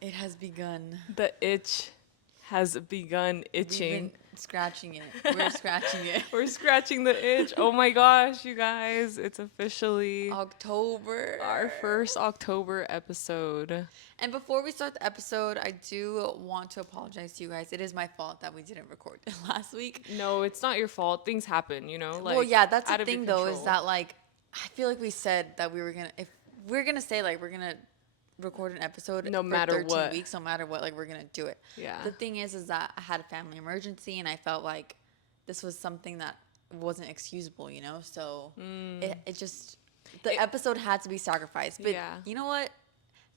It has begun. The itch has begun We've been itching. scratching it. We're scratching it. We're scratching the itch. Oh my gosh, you guys, it's officially October. our first October episode. And before we start the episode, I do want to apologize to you guys. It is my fault that we didn't record last week. No, it's not your fault. Things happen, Well, like yeah, that's the out of your thing though, is control. that like I feel like we said that we were gonna if we're gonna say like we're gonna record an episode No for matter 13 what. weeks, no matter what, like we're gonna do it. Yeah. The thing is that I had a family emergency and I felt like this was something that wasn't excusable, you know? So it just, the It- episode had to be sacrificed. But Yeah. you know what?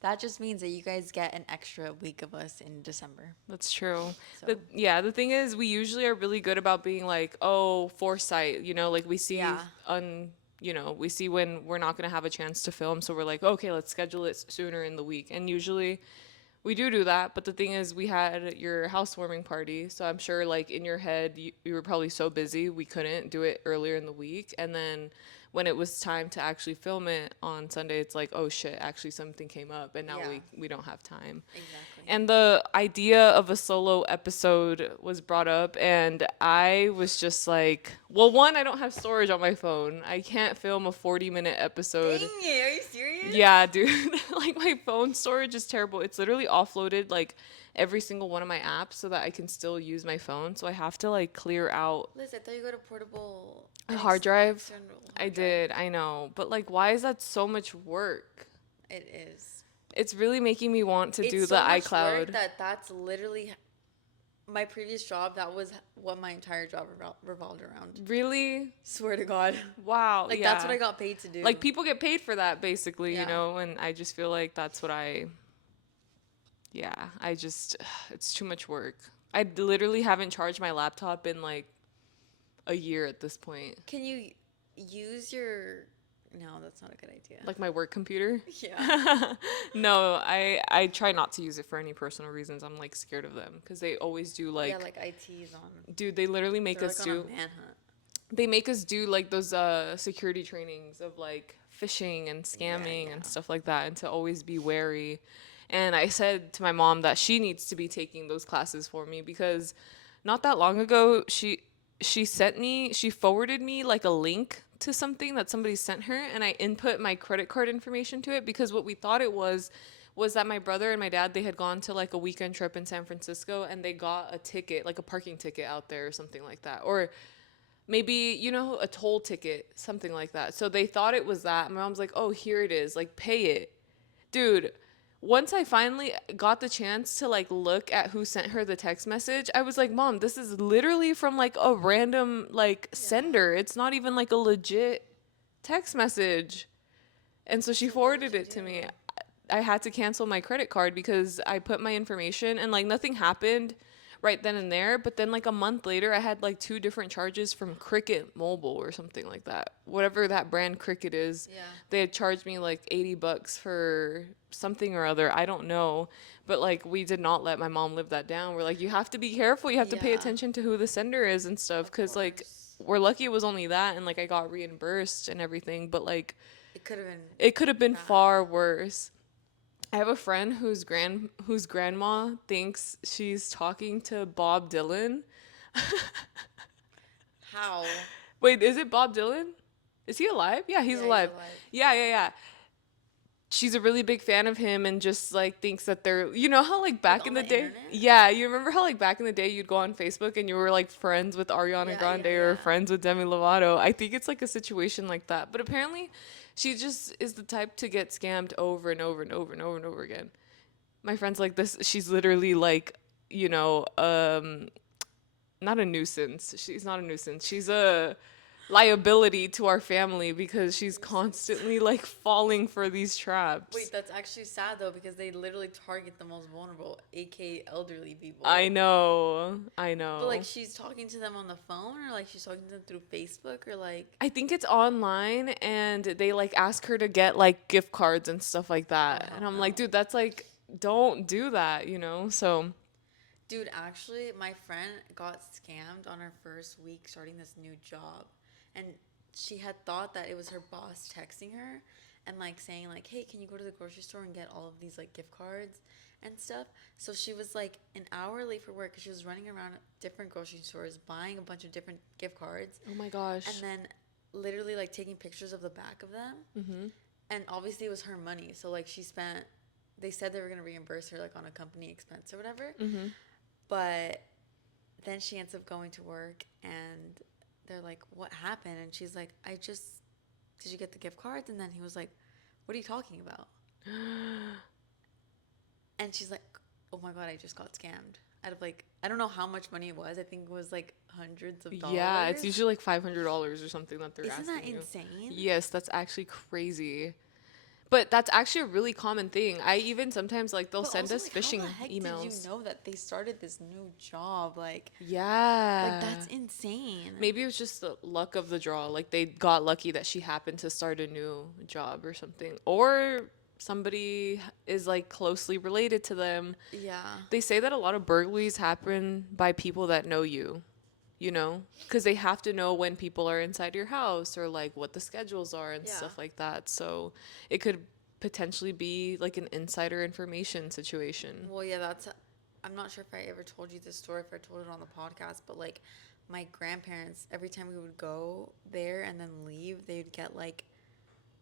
That just means that you guys get an extra week of us in December. That's true. So, The thing is, we usually are really good about being like, oh, foresight, like we see yeah. we see when we're not going to have a chance to film. So we're like, okay, let's schedule it sooner in the week. And usually we do that. But the thing is, we had your housewarming party. So I'm sure like in your head, you were probably so busy, we couldn't do it earlier in the week. And then when it was time to actually film it on Sunday, it's like, oh shit, actually something came up and now Yeah. we don't have time. Exactly. And the idea of a solo episode was brought up, and I was just like, well, one, I don't have storage on my phone. I can't film a 40-minute episode. Dang it, are you serious? Yeah, dude. Like, my phone storage is terrible. It's literally offloaded, like, every single one of my apps so that I can still use my phone. So I have to, like, clear out Liz, I thought you got a portable a hard drive. external hard I drive. did, I know. But, like, why is that so much work? It is. It's really making me want to do It's the so much iCloud. work that's literally my previous job. That was what my entire job revolved around. Really? Swear to God. Wow. Like yeah. that's what I got paid to do. Like people get paid for that basically, Yeah. and I just feel like that's what I just it's too much work. I literally haven't charged my laptop in like a year at this point. Can you use your? No, that's not a good idea. Like my work computer? Yeah. No, I try not to use it for any personal reasons. I'm like scared of them because they always do Yeah, like IT's on. dude, they literally make They're us like on do a manhunt. they make us do like those security trainings of like phishing and scamming Yeah. and stuff like that, and to always be wary. And I said to my mom that she needs to be taking those classes for me because not that long ago she forwarded me like a link to something that somebody sent her, and I input my credit card information to it because what we thought it was that my brother and my dad, they had gone to like a weekend trip in San Francisco and they got a ticket, like a parking ticket out there or something like that, or maybe a toll ticket, something like that. So they thought it was that. My mom's like, oh, here it is, like pay it. Dude, once I finally got the chance to like look at who sent her the text message, I was like, mom, this is literally from like a random like sender. It's not even like a legit text message. And so she forwarded it to me. I had to cancel my credit card because I put my information and like nothing happened right then and there. But then like a month later, I had like two different charges from Cricket Mobile or something like that. Whatever that brand Cricket is. Yeah. They had charged me like $80 for something or other. I don't know. But like we did not let my mom live that down. We're like, you have to be careful. You have to pay Yeah. attention to who the sender is and stuff. Of Because like course. we're lucky it was only that and like I got reimbursed and everything. But like It could have been. it could have been bad. far worse. I have a friend whose grandma thinks she's talking to Bob Dylan. How? Wait, is it Bob Dylan? Is he alive? Yeah, he's Yeah, alive. Yeah. She's a really big fan of him and just like thinks that they're, how like back Like, in on the the day. internet? Yeah, you remember how like back in the day you'd go on Facebook and you were like friends with Ariana Yeah, Grande yeah, or yeah. friends with Demi Lovato. I think it's like a situation like that. But apparently she just is the type to get scammed over and over and over and over and over again. My friend's like this. She's literally like, not a nuisance. She's not a nuisance. She's a liability to our family because she's constantly like falling for these traps. Wait, that's actually sad though because they literally target the most vulnerable, aka elderly people. I know. I know. But like she's talking to them on the phone or like she's talking to them through Facebook or like I think it's online and they like ask her to get like gift cards and stuff like that. Oh, And I'm no. like, dude, that's like don't do that. So Dude, actually, my friend got scammed on her first week starting this new job. And she had thought that it was her boss texting her and like saying like, "Hey, can you go to the grocery store and get all of these like gift cards?" and stuff. So she was like an hour late for work because she was running around different grocery stores buying a bunch of different gift cards. Oh my gosh. And then literally like taking pictures of the back of them. Mm-hmm. And obviously it was her money. So like they said they were going to reimburse her like on a company expense or whatever. Mm-hmm. But then she ends up going to work and they're like, what happened? And she's like, did you get the gift cards? And then he was like, what are you talking about? And she's like, oh my God, I just got scammed. Out of like, I don't know how much money it was. I think it was like hundreds of dollars. Yeah, it's usually like $500 or something that they're asking you. Isn't that insane? Yes, that's actually crazy. But that's actually a really common thing. I even sometimes like they'll send us phishing how the heck emails. Did you know that they started this new job? Like, yeah, like that's insane. Maybe it was just the luck of the draw. Like they got lucky that she happened to start a new job or something, or somebody is like closely related to them. Yeah. They say that a lot of burglaries happen by people that know you. You know, because they have to know when people are inside your house or like what the schedules are and stuff like that. So it could potentially be like an insider information situation. Well, yeah, I'm not sure if I ever told you this story, if I told it on the podcast, but like my grandparents, every time we would go there and then leave, they'd get like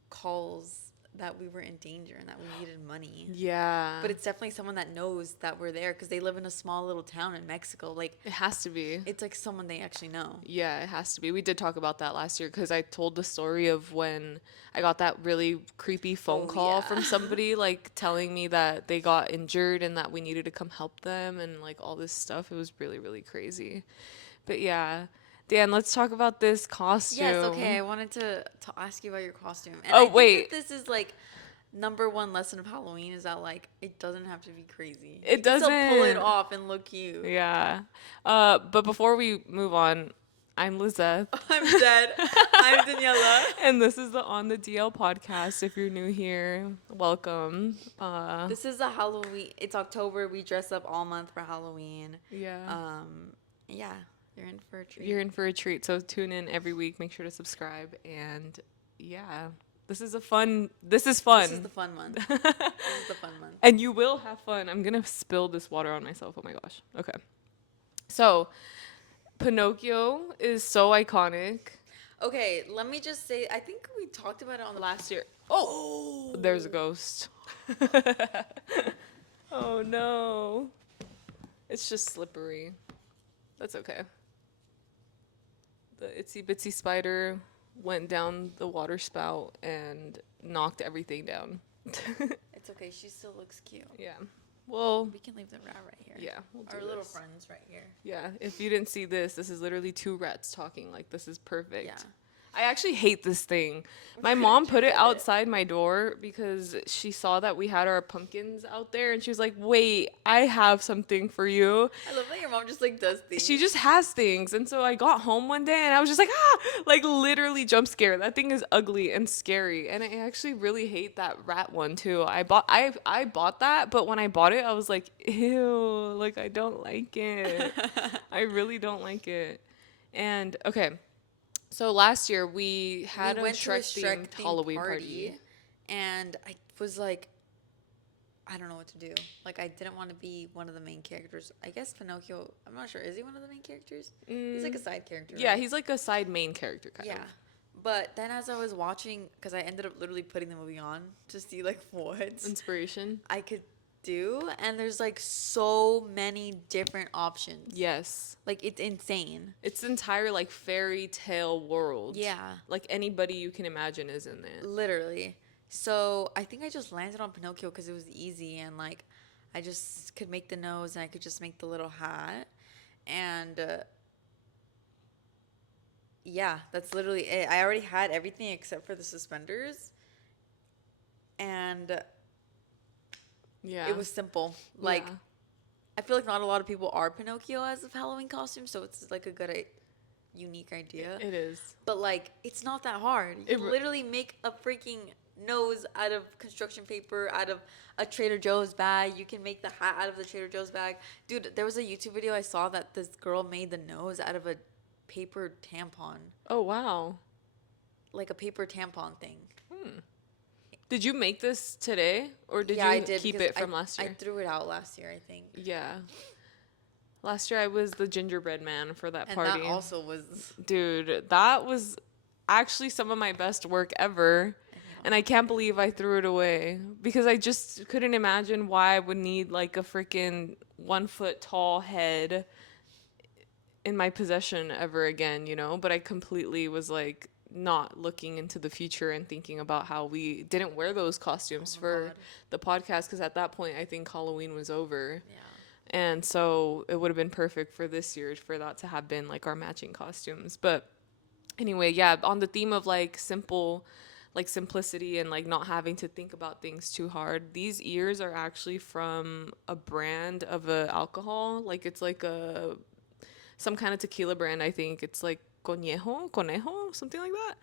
calls that we were in danger and that we needed money. Yeah. But it's definitely someone that knows that we're there because they live in a small little town in Mexico. Like, it has to be. it's like someone they actually know. Yeah, it has to be. We did talk about that last year because I told the story of when I got that really creepy phone call from somebody like telling me that they got injured and that we needed to come help them and like all this stuff. It was really, really crazy. But yeah. Dan, let's talk about this costume. Yes, okay. I wanted to ask you about your costume. And oh, I think wait. that this is like number one lesson of Halloween is that like it doesn't have to be crazy. It doesn't. You can still pull it off and look cute. Yeah. But before we move on, I'm Lizeth. I'm dead. I'm Daniella. And this is the On the DL podcast. If you're new here, welcome. This is a Halloween. It's October. We dress up all month for Halloween. Yeah. Yeah. You're in for a treat. You're in for a treat. So tune in every week. Make sure to subscribe. And yeah, this is fun. This is the fun month. This is the fun month. And you will have fun. I'm going to spill this water on myself. Oh my gosh. Okay. So Pinocchio is so iconic. Okay, let me just say, I think we talked about it on the Last year. Oh, there's a ghost. Oh no. It's just slippery. That's okay. The itsy bitsy spider went down the water spout and knocked everything down. It's okay. She still looks cute. Yeah. Well, We can leave the rat right here. yeah, we'll do Our little this. friends right here. Yeah, if you didn't see this is literally two rats talking. Like, this is perfect. Yeah. I actually hate this thing. My Why mom did you put it get it? outside my door because she saw that we had our pumpkins out there and she was like, wait, I have something for you. I love that your mom just like does things. She just has things. And so I got home one day and I was just like, like literally jump scare. That thing is ugly and scary. And I actually really hate that rat one too. I bought that, but when I bought it, I was like, ew, like I don't like it. I really don't like it. And okay. So last year we had a Shrek-themed Halloween party. And I was like, I don't know what to do. Like, I didn't want to be one of the main characters. I guess Pinocchio, I'm not sure. Is he one of the main characters? He's like a side character. Yeah, right? he's like a side main character kind of. Yeah. But then as I was watching, because I ended up literally putting the movie on to see like what Inspiration. I could do. And there's like so many different options. Yes. Like, it's insane. It's the entire like fairy tale world. Yeah. Like anybody you can imagine is in there. Literally. So I think I just landed on Pinocchio because it was easy and like I just could make the nose and I could just make the little hat. And yeah, that's literally it. I already had everything except for the suspenders. And Yeah. it was simple. Like, Yeah. I feel like not a lot of people are Pinocchio as a Halloween costume, so it's like a good, unique idea. It is. But like, it's not that hard. You It can re- literally make a freaking nose out of construction paper, out of a Trader Joe's bag. You can make the hat out of the Trader Joe's bag. Dude, there was a YouTube video I saw that this girl made the nose out of a paper tampon. Oh wow. Like a paper tampon thing. Did you make this today or did Yeah, I you did keep because it from last I year? threw it out last year, I think. Yeah. Last year I was the gingerbread man for that And that party. also was Dude, that was actually some of my best work ever. and you don't And I have can't it believe I anymore. threw it away because I just couldn't imagine why I would need like a freaking 1 foot tall head in my possession ever again, you know? But I completely was like not looking into the future and thinking about how we didn't wear those Oh costumes my for god. the podcast because at that point I think Halloween was over. Yeah. And so it would have been perfect for this year for that to have been like our matching costumes. But anyway, yeah, on the theme of like simple, like simplicity and like not having to think about things too hard. These ears are actually from a brand of a alcohol. Like it's like a some kind of tequila brand. I think it's like conejo, something like that.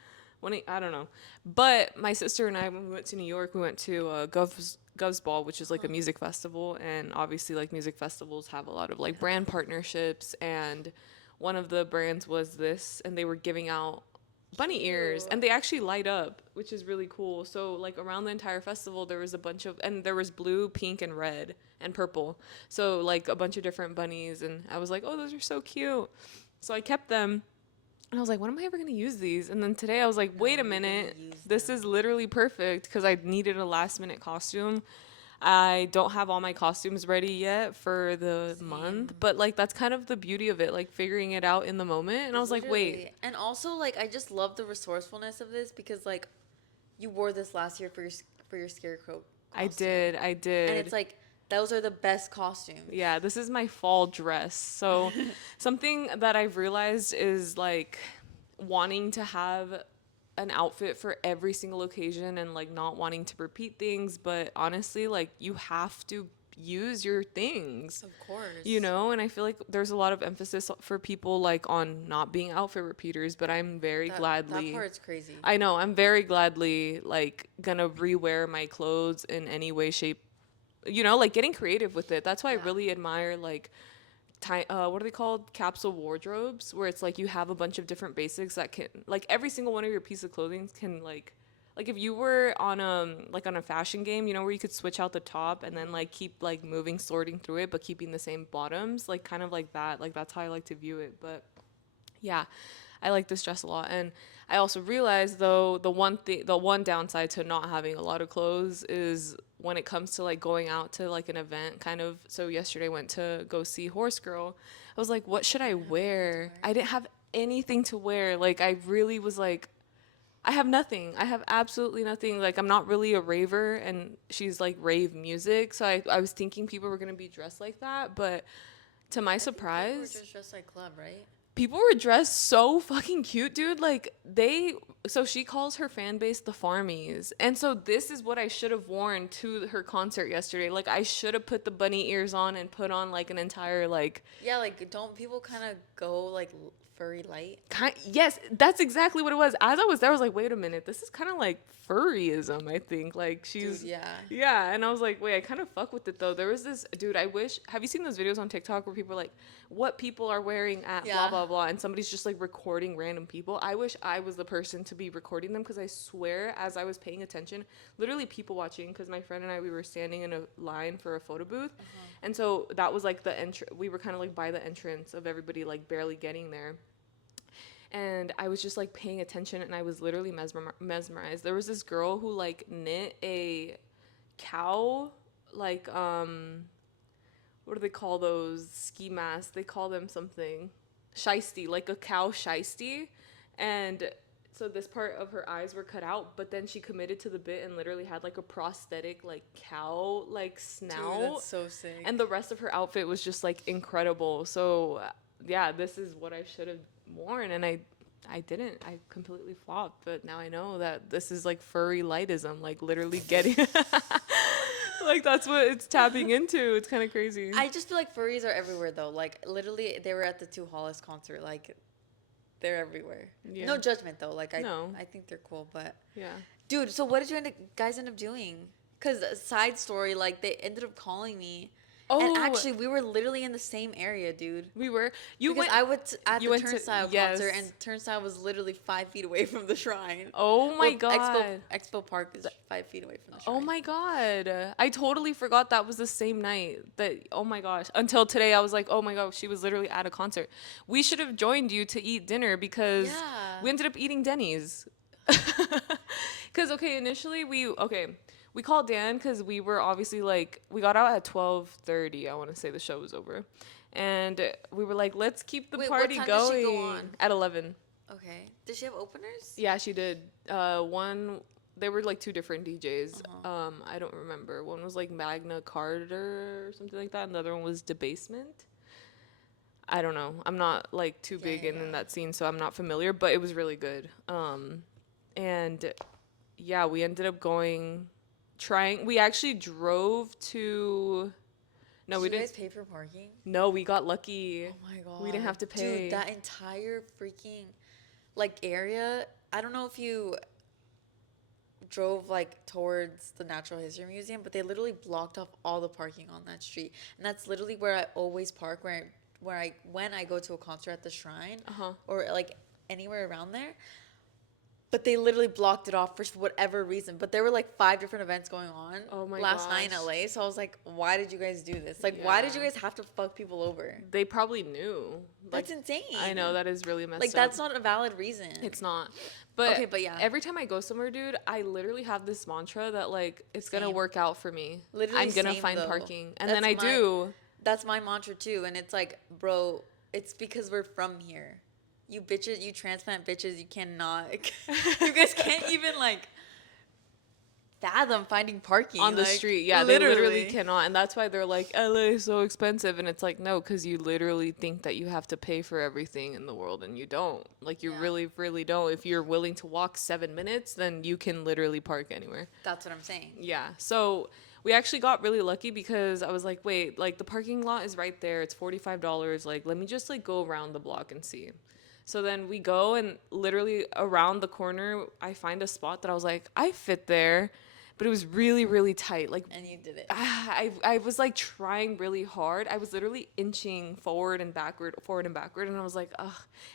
I don't know. But my sister and I, when we went to New York, we went to Gov's Ball, which is like a Uh-huh. music festival, and obviously like music festivals have a lot of like brand Yeah. partnerships, and one of the brands was this, and they were giving out bunny ears, Cute. and they actually light up, which is really cool. So like around the entire festival there was a bunch of, and there was blue, pink, and red and purple, so like a bunch of different bunnies, and I was like, oh, those are so cute. So I kept them, and I was like, when am I ever going to use these? And then today I was like, No, wait a you're gonna minute, use this them. is literally perfect because I needed a last minute costume. I don't have all my costumes ready yet for the month, Same. but like that's kind of the beauty of it, like figuring it out in the moment. And I was like, wait, Literally. And also like I just love the resourcefulness of this because like you wore this last year for your scarecrow I costume. did, I And it's did. like those are the best costumes. Yeah, this is my fall dress. So, something that I've realized is like wanting to have an outfit for every single occasion and like not wanting to repeat things, but honestly, like you have to use your things, Of you course. know? And I feel like there's a lot of emphasis for people like on not being outfit repeaters, but I'm very That gladly, part's crazy. I know, I'm very gladly like gonna rewear my clothes in any way, shape, you know, like getting creative with it. That's why I Yeah. really admire like what are they called, capsule wardrobes, where it's like you have a bunch of different basics that can like every single one of your piece of clothing can like if you were on like on a fashion game, you know, where you could switch out the top and then Hmm. like keep like moving sorting through it but keeping the same bottoms, like kind of like that, like that's how I like to view it. But yeah, I like this dress a lot. And I also realized though the one downside to not having a lot of clothes is when it comes to like going out to like an event kind of. So yesterday I went to go see Horse Girl. I was like, what should You I didn't have anything to wear? wear? I didn't have anything to wear. Like I really was like, I have nothing. I have absolutely nothing. Like I'm not really a raver and she's like rave music. So I was thinking people were gonna be dressed like that, but to my I think people were surprise, just dressed like club, right? people were dressed so fucking cute, dude. Like so she calls her fan base the Farmies. And so this is what I should have worn to her concert yesterday. Like I should have put the bunny ears on and put on like an entire like Yeah, like don't people kind of go like furry light? yes, that's exactly what it was. As I was there, I was like, wait a minute, this is kind of like furryism, I think. Like Dude, she's, yeah. yeah. And I was like, wait, I kind of fuck with it though. There was this dude, I wish, have you seen those videos on TikTok where people are like, what people are wearing at blah, Yeah. blah, blah. And somebody's just like recording random people. I wish I was the person to be recording them because I swear, as I was paying attention, literally people watching, because my friend and I, we were standing in a line for a photo booth. Uh-huh. And so that was like the we were kind of like by the entrance of everybody like barely getting there, and I was just like paying attention and I was literally mesmerized. There was this girl who like knit a cow, like what do they call those ski masks? They call them something shiesty, like a cow shiesty. And so this part of her eyes were cut out, but then she committed to the bit and literally had like a prosthetic like cow like Dude, snout, that's so sick. and the rest of her outfit was just like incredible. So yeah, this is what I should have worn, and I didn't. I completely flopped, but now I know that this is like furry lightism, like literally getting like that's what it's tapping into. It's kind of crazy. I just feel like furries are everywhere though. Like literally, they were at the Two Hollis concert. Like they're everywhere. Yeah. No judgment though. Like No. I think they're cool. But Yeah. dude, so what did you guys end up doing? Cause side story, like they ended up calling me, And Oh, actually, we were literally in the same area, dude. we were. Because I went at You the went to, Turnstile concert, yes. and Turnstile was literally 5 feet away from the shrine. Oh my Well, God. Expo Park is 5 feet away from the Oh shrine. my God. I totally forgot that was the same night. That, oh my gosh. Until today, I was like, oh my gosh, she was literally at a concert. We should have joined you to eat dinner because Yeah. we ended up eating Denny's. Because, okay, initially we called Dan because we were obviously like, we got out at 12:30. I want to say the show was over. And we were like, let's keep the Wait, what party time did she go going on? at 11. Okay. Did she have openers? Yeah, she did. One, they were like two different DJs. Uh-huh. I don't remember. One was like Magna Carta or something like that, and the other one was Debasement. I don't know. I'm not like too Yeah, big yeah, in yeah. that scene, so I'm not familiar, but it was really good. And yeah, we ended up we actually drove to, no, Did we you didn't. guys pay for parking? No, we got lucky. Oh my god. We didn't have to Dude, pay. that entire freaking like area, I don't know if you drove like towards the Natural History Museum, but they literally blocked off all the parking on that street. And that's literally where I always park where I when I go to a concert at the shrine Uh-huh. or like anywhere around there. But they literally blocked it off for whatever reason. But there were like 5 different events going on Oh my last night in gosh. LA. So I was like, why did you guys do this? Like, why did you Yeah. guys have to fuck people over? They probably knew. That's Like, insane. I know that is really messed Like, up. that's not a valid reason. It's not. But Okay, but yeah. every time I go somewhere, dude, I literally have this mantra that like it's gonna Same. work out for me. Literally I'm gonna same, find though. parking. And That's then I my- do. That's my mantra too. And it's like, bro, it's because we're from here. You bitches, you transplant bitches, you cannot. You guys can't even like fathom finding parking On the like, street. Yeah, they literally cannot. And that's why they're like, LA is so expensive. And it's like, no, because you literally think that you have to pay for everything in the world and you don't. Like, you Yeah. really, really don't. If you're willing to walk 7 minutes, then you can literally park anywhere. That's what I'm saying. Yeah. So we actually got really lucky because I was like, wait, like the parking lot is right there. It's $45. Like, let me just like go around the block and see. So then we go and literally around the corner, I find a spot that I was like, I fit there, but it was really, really tight. Like, And you did it. I was like trying really hard. I was literally inching forward and backward, and I was like, ugh.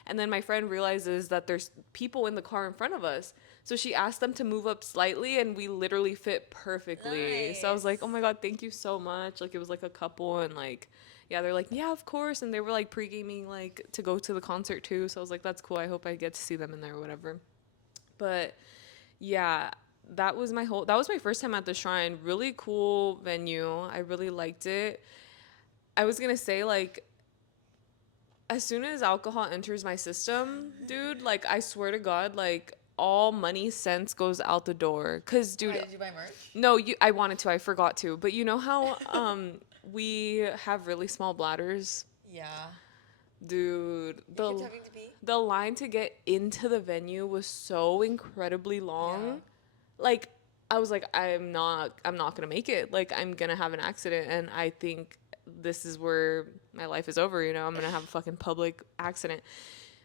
And then my friend realizes that there's people in the car in front of us. So she asked them to move up slightly, and we literally fit perfectly. So I was like, oh my God, thank you so much. Like, it was like a couple, and like, yeah, they're like, yeah, of course. And they were like pre-gaming, like, to go to the concert too. So I was like, that's cool. I hope I get to see them in there or whatever. But yeah, that was my first time at the shrine. Really cool venue. I really liked it. I was gonna say, like, as soon as alcohol enters my system, dude, like, I swear to God, like, all money sense goes out the door. Cause, dude, Why, did you buy merch? no, I wanted to. I forgot to. But you know how we have really small bladders, Yeah. dude. You kept having to pee? The line to get into the venue was so incredibly long. Yeah. Like, I was like, I'm not gonna make it. Like, I'm gonna have an accident, and I think this is where my life is over. You know, I'm gonna have a fucking public accident.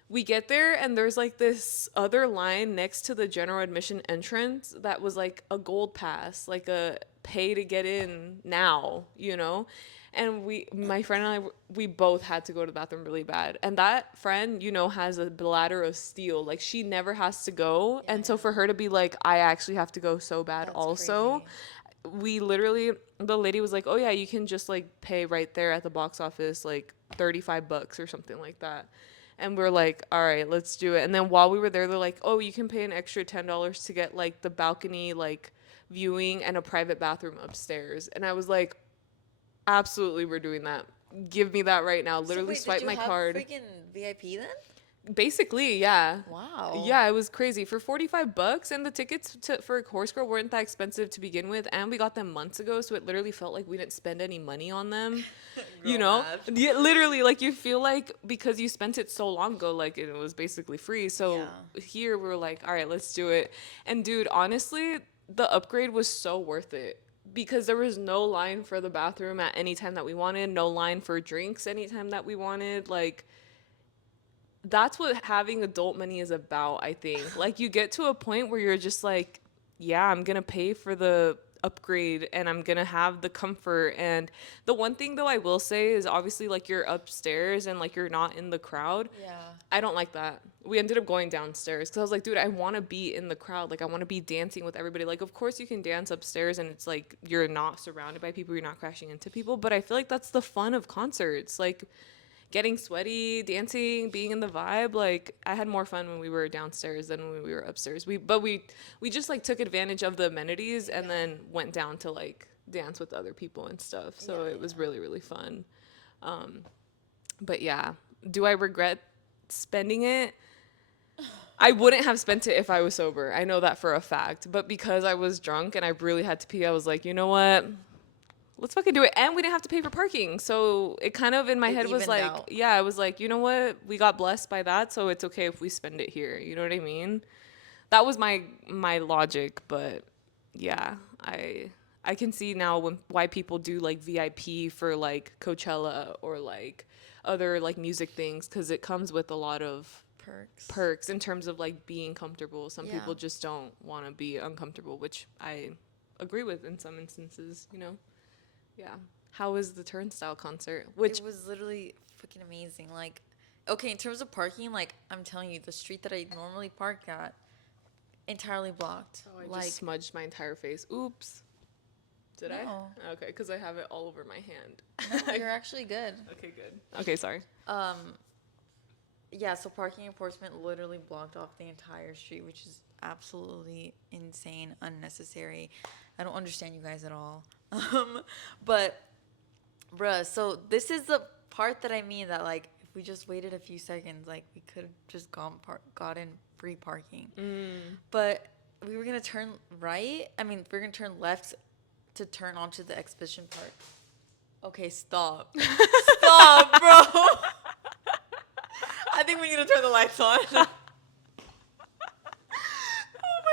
We get there, and there's like this other line next to the general admission entrance that was like a gold pass, like a pay to get in now, you know? And my friend and I, we both had to go to the bathroom really bad. And that friend, you know, has a bladder of steel. Like, she never has to go. Yeah, and so yeah. for her to be like, I actually have to go so bad That's also. crazy. We literally, the lady was like, oh yeah, you can just like pay right there at the box office, like $35 or something like that. And we're like, all right, let's do it. And then while we were there, they're like, oh, you can pay an extra $10 to get like the balcony, like, viewing and a private bathroom upstairs. And I was like, absolutely, we're doing that. Give me that right now. Literally swipe my card. Did you have freaking VIP then? Basically, yeah. Wow. Yeah, it was crazy. For $45, and the tickets for horsegiirl weren't that expensive to begin with, and we got them months ago, so it literally felt like we didn't spend any money on them. You know? Yeah, literally, like, you feel like because you spent it so long ago, like, it was basically free. So here we were like, all right, let's do it. And dude, honestly, the upgrade was so worth it. Because there was no line for the bathroom at any time that we wanted, no line for drinks anytime that we wanted. Like, that's what having adult money is about, I think. Like, you get to a point where you're just like, yeah, I'm gonna pay for the upgrade and I'm gonna have the comfort. And the one thing though I will say is obviously like you're upstairs and like you're not in the crowd. Yeah. I don't like that. We ended up going downstairs because I was like, dude, I want to be in the crowd. Like, I want to be dancing with everybody. Like, of course you can dance upstairs and it's like you're not surrounded by people, you're not crashing into people. But I feel like that's the fun of concerts. Like, getting sweaty, dancing, being in the vibe. Like, I had more fun when we were downstairs than when we were upstairs. We just like took advantage of the amenities and then went down to like dance with other people and stuff. So it was really, really fun. But yeah, do I regret spending it? I wouldn't have spent it if I was sober. I know that for a fact. But because I was drunk and I really had to pee, I was like, you know what? Let's fucking do it. And we didn't have to pay for parking. So it kind of in my head was like, out. yeah, I was like, you know what? We got blessed by that. So it's okay if we spend it here. You know what I mean? That was my logic. But yeah, I can see now why people do like VIP for like Coachella or like other like music things, because it comes with a lot of perks in terms of like being comfortable. Some people just don't want to be uncomfortable, which I agree with in some instances, you know. Yeah. How was the Turnstile concert? Which it was literally freaking amazing. Like, okay, in terms of parking, like I'm telling you, the street that I normally park at entirely blocked. I like just smudged my entire face. Oops. Did No. I? Okay, because I have it all over my hand. No, you're actually good. Okay, good. Okay, sorry. Yeah, so parking enforcement literally blocked off the entire street, which is absolutely insane, unnecessary. I don't understand you guys at all. But, bruh, so this is the part that I mean that, like, if we just waited a few seconds, like, we could have just gotten free parking. But we were going to turn right. I mean, we're going to turn left to turn onto the exposition part. Okay, stop. Stop, bro. I think we need to turn the lights on. Oh my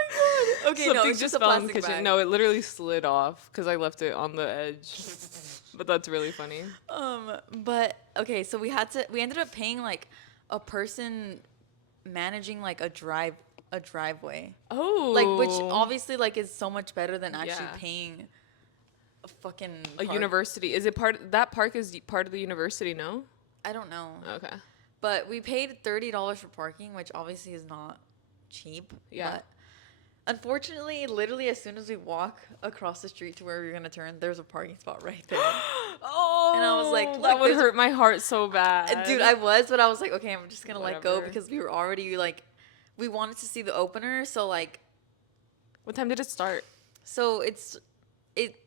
god. Okay, Something no, it's just a fell in the plastic kitchen. bag. No, it literally slid off because I left it on the edge. But that's really funny. But okay, so we ended up paying like a person managing like a driveway. Oh. Like, which obviously like is so much better than actually Yeah. paying a fucking A park. university. Is it that park is part of the university, no? I don't know. Okay. But we paid $30 for parking, which obviously is not cheap. Yeah. But unfortunately, literally as soon as we walk across the street to where we're gonna turn, there's a parking spot right there. Oh. And I was like, that look, would hurt my heart so bad. Dude, but I was like, okay, I'm just gonna let go because we were already like, we wanted to see the opener. So like, what time did it start? so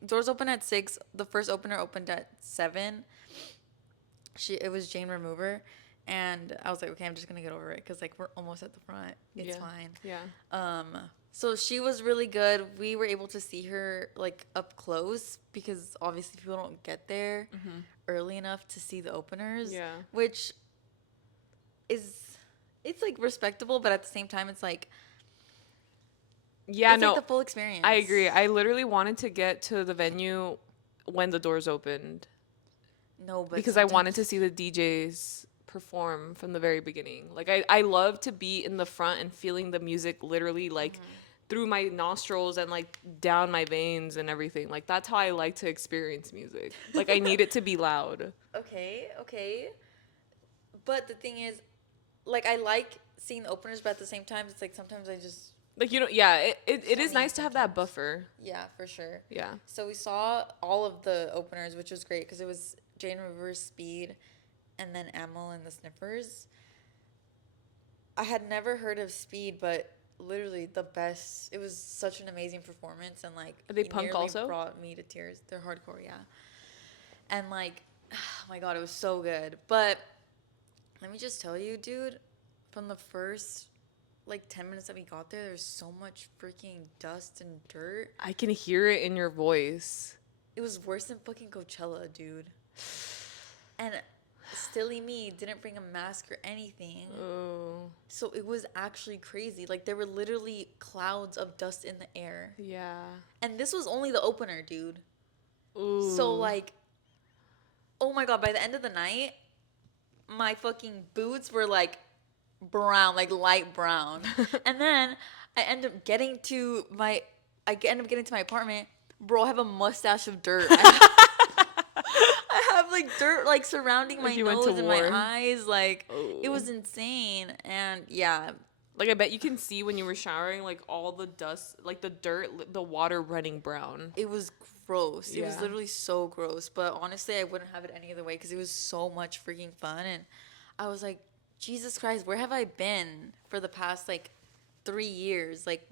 doors open at 6. The first opener opened at 7. It was Jane Remover. And I was like, okay, I'm just going to get over it because, like, we're almost at the front. It's fine. Yeah. So she was really good. We were able to see her, like, up close because obviously people don't get there early enough to see the openers. Yeah. Which it's, like, respectable, but at the same time, it's, like... Yeah, it's like the full experience. I agree. I literally wanted to get to the venue when the doors opened. No, but because I wanted to see the DJs perform from the very beginning. Like I love to be in the front and feeling the music literally like through my nostrils and like down my veins and everything. Like that's how I like to experience music. Like I need it to be loud. Okay. But the thing is, like I like seeing the openers, but at the same time, it's like sometimes I just like it is nice to have that buffer. Yeah, for sure. Yeah. So we saw all of the openers, which was great because it was Jane Remover's Speed, and then Amel and the Sniffers. I had never heard of Speed, but literally the best. It was such an amazing performance, and like Are they punk also? Brought me to tears. They're hardcore, yeah. And like, oh my god, it was so good. But let me just tell you, dude, from the first like 10 minutes that we got there, there's so much freaking dust and dirt. I can hear it in your voice. It was worse than fucking Coachella, dude. And Stilly Me didn't bring a mask or anything. Oh. So it was actually crazy. Like, there were literally clouds of dust in the air. Yeah. And this was only the opener, dude. Ooh. So, like, oh my god, by the end of the night, my fucking boots were, like, brown, like, light brown. And then I end up getting to my apartment. Bro, I have a mustache of dirt. I have like dirt like surrounding my Like you went to nose and my war. eyes. Like it Oh. was insane. And yeah, Like I bet you can see when you were showering, like all the dust, like the dirt, the water running brown. it was gross. It was Yeah. literally so gross. But honestly, I wouldn't have it any other way because it was so much freaking fun. And I was like, Jesus Christ, where have I been for the past like 3 years? Like,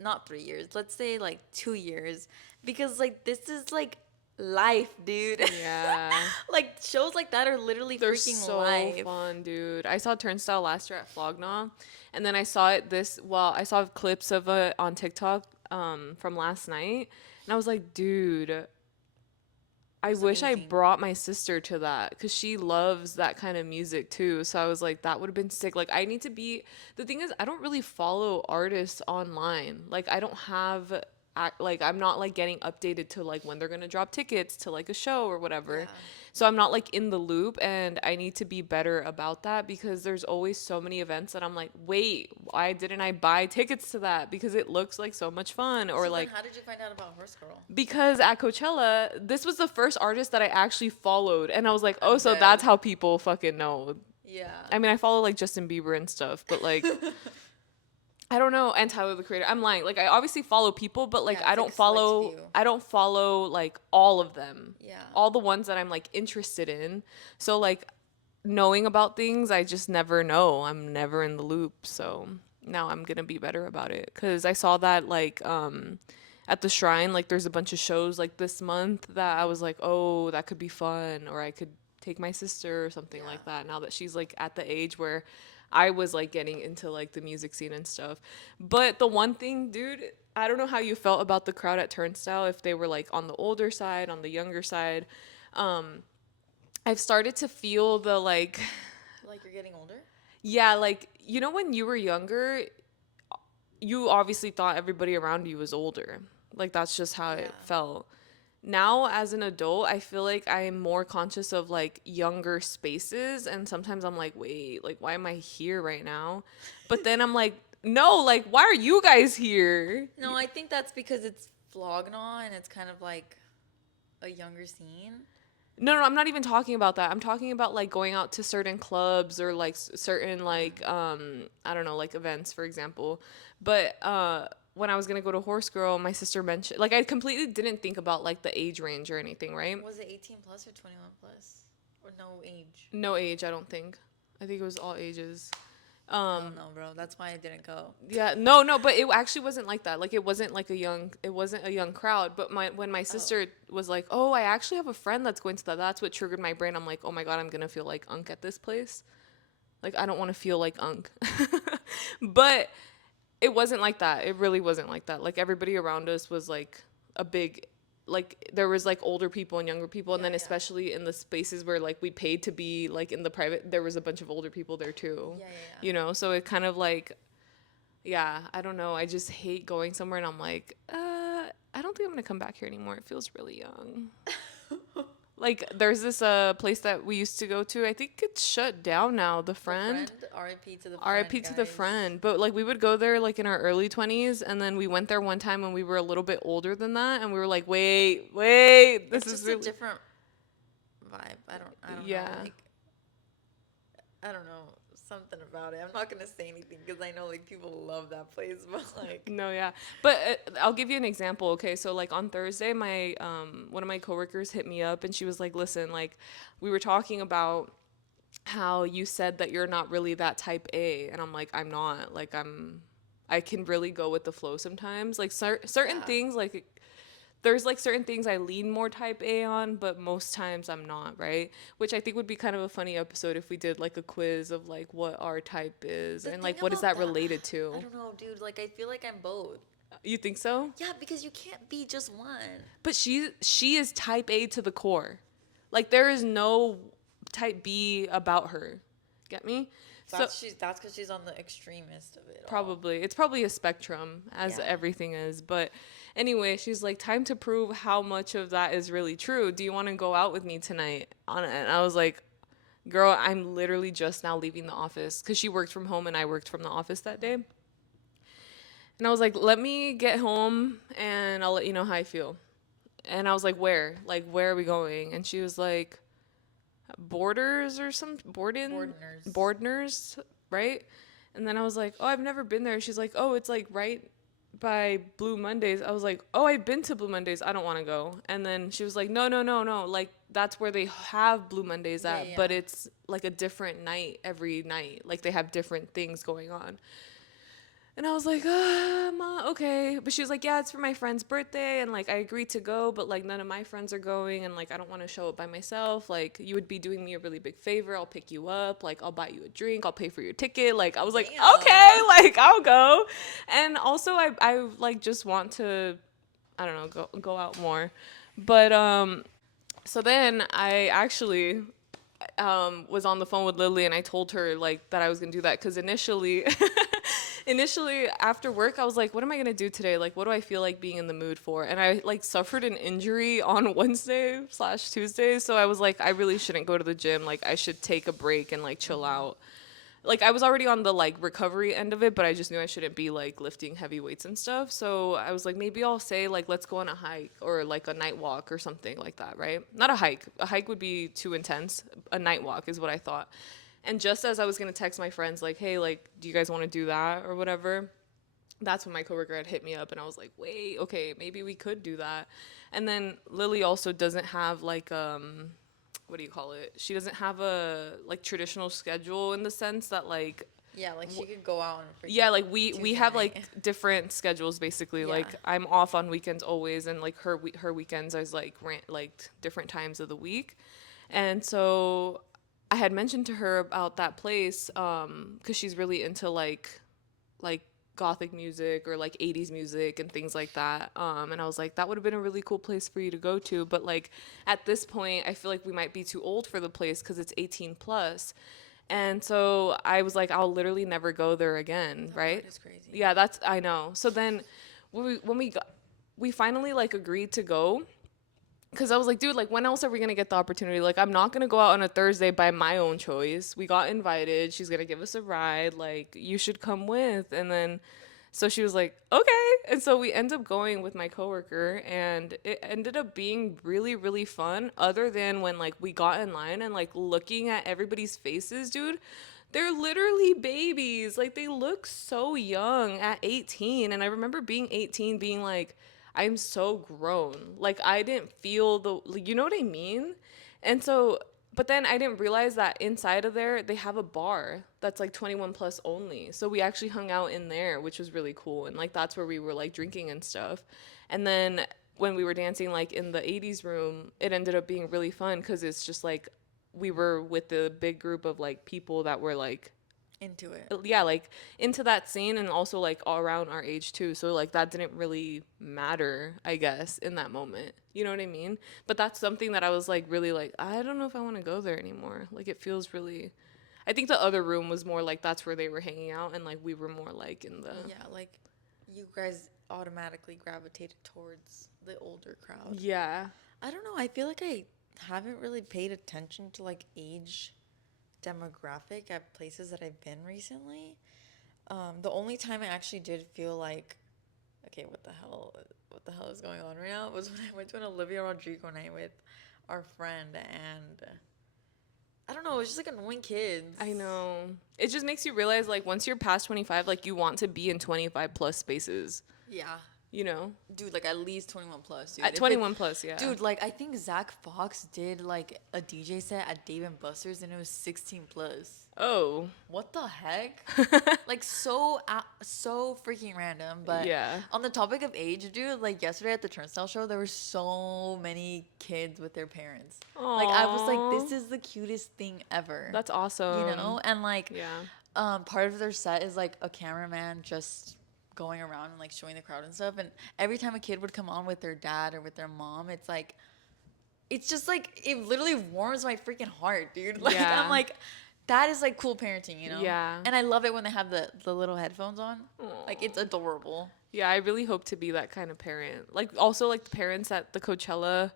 not 3 years, let's say like 2 years. Because like this is like life, dude. Yeah. Like shows like that are literally They're freaking so life. fun, dude. I saw Turnstile last year at Flognaw, and then I saw it I saw clips of it on TikTok from last night, and I was like, dude, I It's wish I amazing. brought my sister to that because she loves that kind of music too. So I was like, that would have been sick. Like, I need to be. The thing is, I don't really follow artists online. Like, I don't have. Like, I'm not like getting updated to like when they're gonna drop tickets to like a show or whatever. Yeah. So I'm not like in the loop, and I need to be better about that because there's always so many events that I'm like, wait, why didn't I buy tickets to that? Because it looks like so much fun, or So then like how did you find out about Horse Girl? because at Coachella, this was the first artist that I actually followed, and I was like, I oh, so bet. that's how people fucking know. Yeah. I mean, I follow like Justin Bieber and stuff, but like, I don't know, and Tyler the Creator. I'm lying. Like, I obviously follow people, but like, Yeah, it's like a select few. I don't follow like all of them. Yeah. All the ones that I'm like interested in. So like, knowing about things, I just never know. I'm never in the loop. So now I'm gonna be better about it because I saw that like at the shrine, like there's a bunch of shows like this month that I was like, oh, that could be fun, or I could take my sister or something Yeah. like that. Now that she's like at the age where I was like getting into like the music scene and stuff. But the one thing, dude, I don't know how you felt about the crowd at Turnstile, if they were like on the older side, on the younger side. I've started to feel the like, Like you're getting older? yeah, like, you know, when you were younger, you obviously thought everybody around you was older. Like, that's just how Yeah. it felt. Now, as an adult, I feel like I'm more conscious of like younger spaces. And sometimes I'm like, wait, like, why am I here right now? But then I'm like, no, like, why are you guys here? No, I think that's because it's Flognaw and it's kind of like a younger scene. No, no, I'm not even talking about that. I'm talking about like going out to certain clubs or like certain like I don't know, like events, for example. But when I was gonna go to Horse Girl, my sister mentioned, like, I completely didn't think about like the age range or anything, right? Was it 18 plus or 21 plus? Or no age? No age, I don't think. I think it was all ages. I don't know, bro. That's why I didn't go. Yeah, no, no, but it actually wasn't like that. Like, it wasn't a young crowd. But when my Oh. sister was like, "Oh, I actually have a friend that's going to that," that's what triggered my brain. I'm like, "Oh my god, I'm gonna feel like unk at this place. Like, I don't want to feel like unk." But it wasn't like that. It really wasn't like that. Like, everybody around us was like a big, like, there was like older people and younger people, and Yeah, then yeah. especially in the spaces where like we paid to be like in the private, there was a bunch of older people there too. Yeah, yeah, yeah. You know, so it kind of like, yeah, I don't know. I just hate going somewhere and I'm like, I don't think I'm gonna come back here anymore. It feels really young. Like, there's this place that we used to go to. I think it's shut down now. The Friend. R.I.P. to the friend. R.I.P. to the guys. Friend. But like, we would go there like in our early 20s, and then we went there one time when we were a little bit older than that, and we were like, wait, this It's is just really a different vibe. I don't Yeah. know. Like, I don't know. Something about it. I'm not gonna say anything because I know like people love that place, but like No, yeah. But I'll give you an example. Okay, so like on Thursday, my one of my coworkers hit me up and she was like, "Listen, like, we were talking about how you said that you're not really that type A." And I'm like, "I'm not. Like, I can really go with the flow sometimes. Like, certain yeah. things, like, there's like certain things I lean more type A on, but most times I'm not, right? Which I think would be kind of a funny episode if we did like a quiz of like what our type is The and thing like what is about that related to. I don't know, dude. Like I feel like I'm both. You think so? Yeah, because you can't be just one. But she is type A to the core. Like, there is no type B about her. Get me? That's because she's on the extremist of it all. Probably. It's probably a spectrum, as Yeah. everything is. But anyway, she's like, time to prove how much of that is really true. Do you want to go out with me tonight? And I was like, girl, I'm literally just now leaving the office. Because she worked from home and I worked from the office that day. And I was like, let me get home and I'll let you know how I feel. And I was like, where? Like, where are we going? And she was like, Borders or some Boardners. Bordners, right? And then I was like, oh, I've never been there. She's like, oh, it's like right by Blue Mondays. I was like, oh, I've been to Blue Mondays. I don't want to go. And then she was like, no, no, no, no. Like, that's where they have Blue Mondays Yeah, at, yeah. but it's like a different night every night. Like, they have different things going on. And I was like, Ma, okay. But she was like, yeah, it's for my friend's birthday. And like, I agreed to go, but like, none of my friends are going. And like, I don't want to show up by myself. Like, you would be doing me a really big favor. I'll pick you up. Like, I'll buy you a drink. I'll pay for your ticket. Like, I was like, okay, Damn. like, I'll go. And also, I like just want to, I don't know, go out more. But, so then I actually was on the phone with Lily and I told her like that I was gonna do that because initially after work I was like, what am I gonna do today? Like, what do I feel like being in the mood for? And I like suffered an injury on Wednesday/Tuesday, so I was like, I really shouldn't go to the gym. Like, I should take a break and like chill out. Like, I was already on the like recovery end of it, but I just knew I shouldn't be like lifting heavy weights and stuff. So I was like, maybe I'll say like, let's go on a hike or like a night walk or something like that, right? Not a hike. A hike would be too intense. A night walk is what I thought. And just as I was gonna text my friends like, hey, like, do you guys want to do that or whatever? That's when my coworker had hit me up and I was like, wait, okay, maybe we could do that. And then Lily also doesn't have like what do you call it? She doesn't have a like traditional schedule in the sense that like Yeah, like she could go out on yeah, freaking like we Tuesday have night. like different schedules basically. Yeah. Like, I'm off on weekends always, and like her weekends is like like different times of the week. And so I had mentioned to her about that place cuz she's really into like gothic music or like 80s music and things like that. And I was like, that would have been a really cool place for you to go to, but like at this point I feel like we might be too old for the place cuz it's 18 plus. And so I was like, I'll literally never go there again, right? That is crazy. Yeah, that's I know. So then we finally like agreed to go because I was like, dude, like, when else are we gonna get the opportunity? Like, I'm not gonna go out on a Thursday by my own choice. We got invited. She's gonna give us a ride. Like, you should come with. And then, so she was like, okay. And so we end up going with my coworker, and it ended up being really, really fun. Other than when like we got in line and like looking at everybody's faces, dude. They're literally babies. Like, they look so young at 18. And I remember being 18 being like, I'm so grown. Like, I didn't feel you know what I mean? And so, but then I didn't realize that inside of there, they have a bar that's like 21 plus only. So we actually hung out in there, which was really cool. And like, that's where we were like drinking and stuff. And then when we were dancing like in the 80s room, it ended up being really fun because it's just like we were with the big group of like people that were like Into it. yeah, like into that scene and also like all around our age too. So like that didn't really matter, I guess, in that moment. You know what I mean? But that's something that I was like really like, I don't know if I want to go there anymore. Like, it feels really I think the other room was more like that's where they were hanging out and like we were more like in the Yeah, like you guys automatically gravitated towards the older crowd. yeah. I don't know. I feel like I haven't really paid attention to like age demographic at places that I've been recently. The only time I actually did feel like, okay, what the hell is going on right now? Was when I went to an Olivia Rodrigo night with our friend, and I don't know, it was just like annoying kids. I know. It just makes you realize like once you're past 25, like you want to be in 25 plus spaces, Yeah, you know? dude, like at least 21 plus, dude. At If 21 plus, yeah. dude, like I think Zach Fox did like a DJ set at Dave and Buster's, and it was 16 plus. Oh. What the heck? Like so freaking random. But Yeah. on the topic of age, dude, like yesterday at the Turnstile show, there were so many kids with their parents. Like I was like, Aw. this is the cutest thing ever. That's awesome. You know? And like Yeah. part of their set is like a cameraman just going around and like showing the crowd and stuff. And every time a kid would come on with their dad or with their mom, it's like it's just like it literally warms my freaking heart, dude. Like Yeah. I'm like that is like cool parenting, you know? Yeah. And I love it when they have the little headphones on. Like it's adorable. Yeah, I really hope to be that kind of parent. Like, also like the parents at the Coachella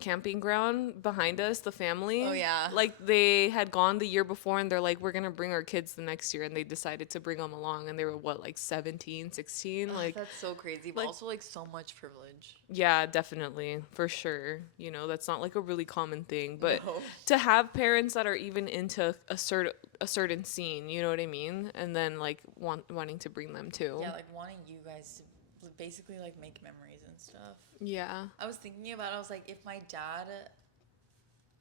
camping ground behind us, the family. Oh, yeah. Like they had gone the year before and they're like, we're going to bring our kids the next year. And they decided to bring them along. And they were what, like 17, 16? Ugh, Like, that's so crazy, but like, also like so much privilege. yeah, definitely. For sure. You know, that's not like a really common thing. But No. to have parents that are even into a certain scene, you know what I mean? And then like wanting to bring them too. Yeah, like wanting you guys to basically like make memories and stuff. Yeah. I was thinking about it, I was like, if my dad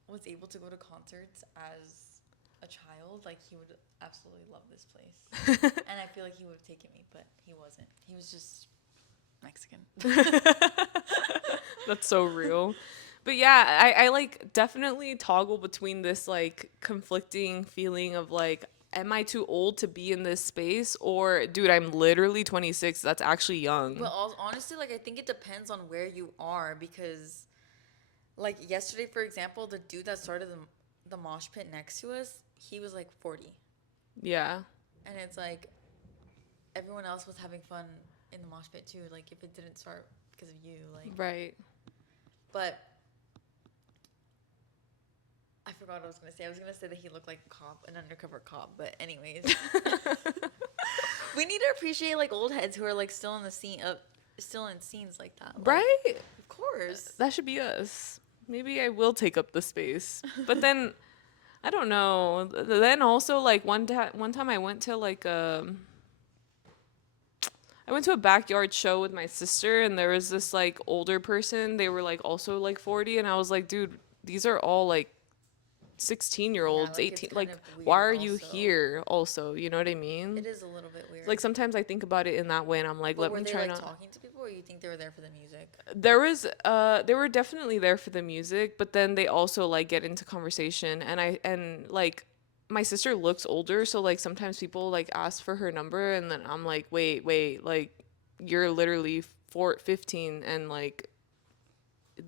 was able to go to concerts as a child, like he would absolutely love this place. And I feel like he would have taken me, but he wasn't. He was just Mexican. That's so real. But yeah, I like definitely toggle between this like conflicting feeling of like, am I too old to be in this space? Or, dude, I'm literally 26. That's actually young. But honestly, like I think it depends on where you are because, like yesterday, for example, the dude that started the mosh pit next to us, he was like 40, Yeah. and it's like everyone else was having fun in the mosh pit too. Like if it didn't start because of you, like. Right. But I forgot what I was gonna say. I was gonna say that he looked like a cop, an undercover cop. But anyways, we need to appreciate like old heads who are like still in the scene, still in scenes like that. Like, Right? of course. That should be us. Maybe I will take up the space. But then I don't know. Then also like one time I went to like I went to a backyard show with my sister and there was this like older person. They were like also like 40 and I was like, dude, these are all like 16-year-olds, like, it's 18. kind Like, of why weird are you also. here also? You know what I mean? It is a little bit weird. Like sometimes I think about it in that way and I'm like, But let were me they try like not. talking to people, or you think they were there for the music? They were definitely there for the music, but then they also like get into conversation and like my sister looks older, so like sometimes people like ask for her number and then I'm like, wait, like you're literally 15 and like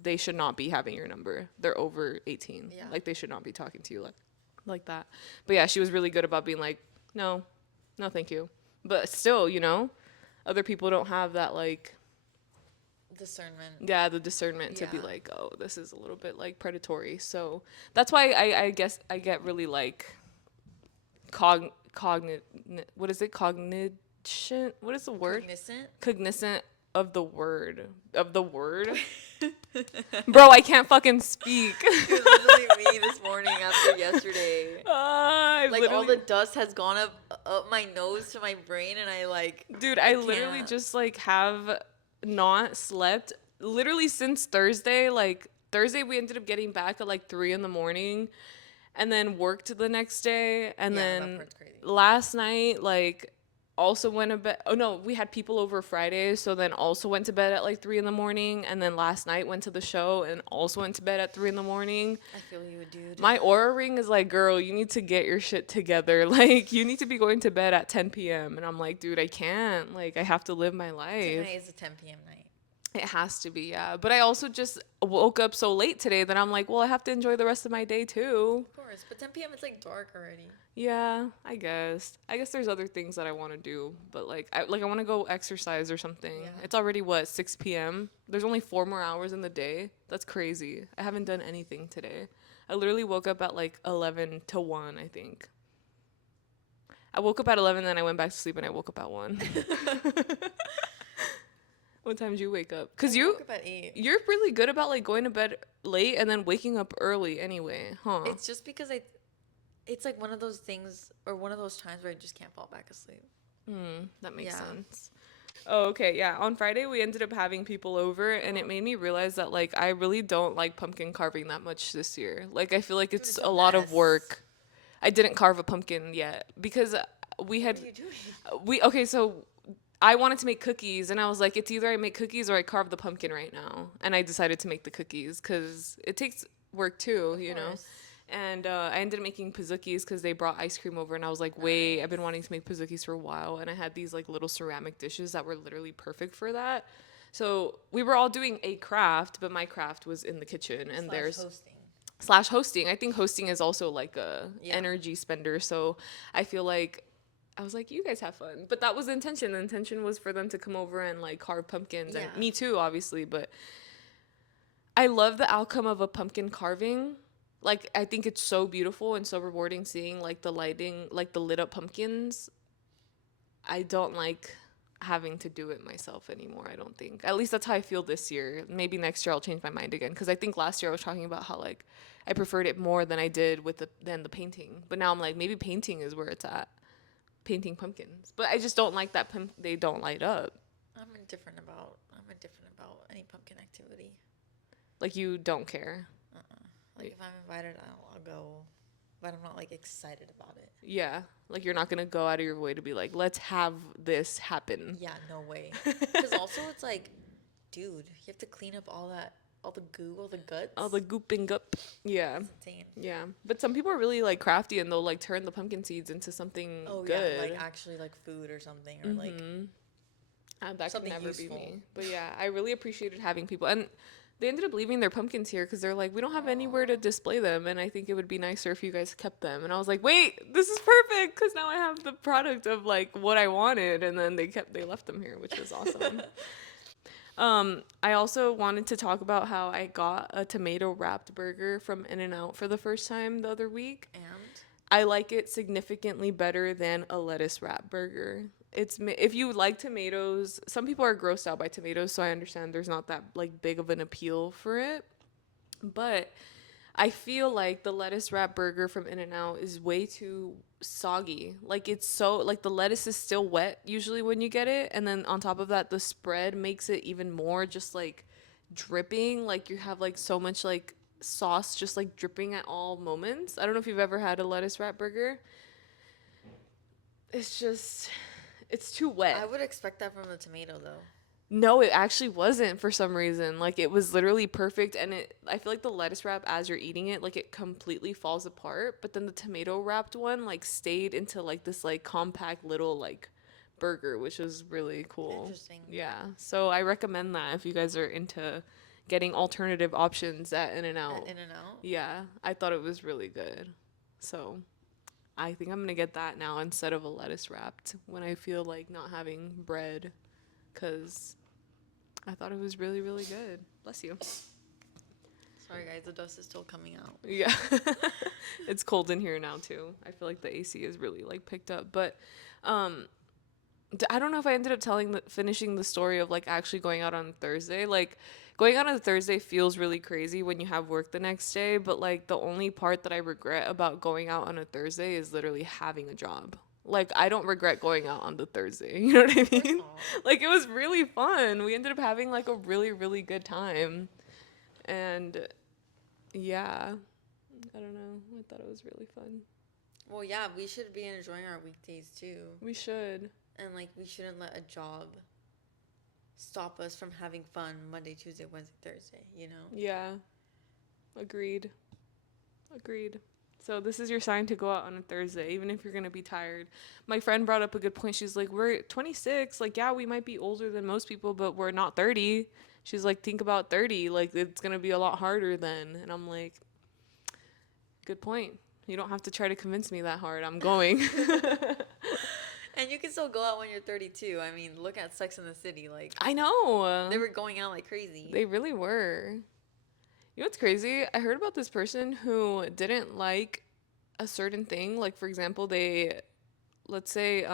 they should not be having your number. They're over 18. Yeah. Like they should not be talking to you like that. But yeah, she was really good about being like, no, no, thank you. But still, you know, other people don't have that like Discernment. yeah, the discernment to be Yeah. like, oh, this is a little bit like predatory. So that's why I guess I get really like what is it, cognition, what is the word, Cognizant. cognizant of the word bro, I can't fucking speak. It was literally me this morning after yesterday. Like all the dust has gone up my nose to my brain, and I like. Dude, I I literally can't. just like have not slept literally since Thursday. Like Thursday we ended up getting back at like 3 in the morning and then worked the next day. And Yeah, that then part's crazy. last night, like also went to bed. Oh no, we had people over Friday. So then also went to bed at like 3 in the morning. And then last night went to the show and also went to bed at 3 in the morning. I feel you, dude. My aura ring is like, girl, you need to get your shit together. Like, you need to be going to bed at 10 p.m. And I'm like, dude, I can't. Like, I have to live my life. Tonight is a 10 p.m. night. It has to be, yeah. But I also just woke up so late today that I'm like, well, I have to enjoy the rest of my day too. Of course, but 10 p.m. it's like dark already. Yeah, I guess. I guess there's other things that I want to do, but like I want to go exercise or something. Yeah. It's already what, 6 p.m. There's only 4 more hours in the day. That's crazy. I haven't done anything today. I literally woke up at like 11 to 1, I think. I woke up at 11, then I went back to sleep and I woke up at 1. What time did you wake up? Cause I woke up at 8. you're really good about like going to bed late and then waking up early anyway, huh? It's just because it's like one of those things or one of those times where I just can't fall back asleep. That makes Yeah. sense. Oh, okay, yeah. On Friday we ended up having people over and it made me realize that like I really don't like pumpkin carving that much this year. Like I feel like it's it's a a lot of mess. work. I didn't carve a pumpkin yet because we had What are you doing? okay, so I wanted to make cookies and I was like, it's either I make cookies or I carve the pumpkin right now. And I decided to make the cookies because it takes work too, you know? course. And I ended up making pizookies because they brought ice cream over and I was like, wait, I've been wanting to make pizookies for a while. And I had these like little ceramic dishes that were literally perfect for that. So we were all doing a craft, but my craft was in the kitchen and there's Hosting. I think hosting is also like a Yeah. energy spender. So I feel like I was like, you guys have fun. But that was the intention. The intention was for them to come over and like carve pumpkins Yeah. and me too, obviously. But I love the outcome of a pumpkin carving. Like, I think it's so beautiful and so rewarding seeing like the lighting, like the lit up pumpkins. I don't like having to do it myself anymore, I don't think. At least that's how I feel this year. Maybe next year I'll change my mind again, because I think last year I was talking about how like I preferred it more than I did with the painting. But now I'm like, maybe painting is where it's at. Painting pumpkins. But I just don't like that they don't light up. I'm indifferent about any pumpkin activity. Like, you don't care. Like, if I'm invited, I'll go, but I'm not like excited about it. Yeah. Like, you're not going to go out of your way to be like, let's have this happen. Yeah, no way. Because also it's like, dude, you have to clean up all the goo, all the guts. All the gooping up. Yeah. It's insane. Yeah. But some people are really like crafty and they'll like turn the pumpkin seeds into something good. Yeah, like actually like food or something, or like that something could never useful. be me. But yeah, I really appreciated having people. And they ended up leaving their pumpkins here because they're like, we don't have anywhere to display them. And I think it would be nicer if you guys kept them. And I was like, wait, this is perfect, because now I have the product of like what I wanted. And then they left them here, which was awesome. I also wanted to talk about how I got a tomato wrapped burger from In-N-Out for the first time the other week. And I like it significantly better than a lettuce wrap burger. If you like tomatoes, some people are grossed out by tomatoes, so I understand there's not that like big of an appeal for it. But I feel like the lettuce wrap burger from In-N-Out is way too soggy. Like, it's so like the lettuce is still wet usually when you get it, and then on top of that the spread makes it even more just like dripping. Like, you have like so much like sauce just like dripping at all moments. I don't know if you've ever had a lettuce wrap burger. It's too wet. I would expect that from the tomato though. No, it actually wasn't for some reason. Like, it was literally perfect, and I feel like the lettuce wrap, as you're eating it, like it completely falls apart, but then the tomato wrapped one like stayed into like this like compact little like burger, which was really cool. Interesting. Yeah. So I recommend that if you guys are into getting alternative options at In-N-Out. At In-N-Out? Yeah, I thought it was really good. So I think I'm going to get that now instead of a lettuce wrapped when I feel like not having bread, because I thought it was really, really good. Bless you. Sorry, guys, the dust is still coming out. Yeah. It's cold in here now, too. I feel like the AC is really, like, picked up. But I don't know if I ended up finishing the story of, like, actually going out on Thursday. Like, going out on Thursday feels really crazy when you have work the next day. But, like, the only part that I regret about going out on a Thursday is literally having a job. Like, I don't regret going out on the Thursday. You know what I mean? Like, it was really fun. We ended up having, like, a really, really good time. And, yeah. I don't know. I thought it was really fun. Well, yeah, we should be enjoying our weekdays, too. We should. And, like, we shouldn't let a job stop us from having fun Monday, Tuesday, Wednesday, Thursday, you know? Yeah. Agreed. So this is your sign to go out on a Thursday, even if you're going to be tired. My friend brought up a good point. She's like, we're 26. Like, yeah, we might be older than most people, but we're not 30. She's like, think about 30. Like, it's going to be a lot harder then. And I'm like, good point. You don't have to try to convince me that hard. I'm going. And you can still go out when you're 32. I mean, look at Sex and the City. Like, I know. they were going out like crazy. They really were. You know what's crazy? I heard about this person who didn't like a certain thing. Like, for example, let's say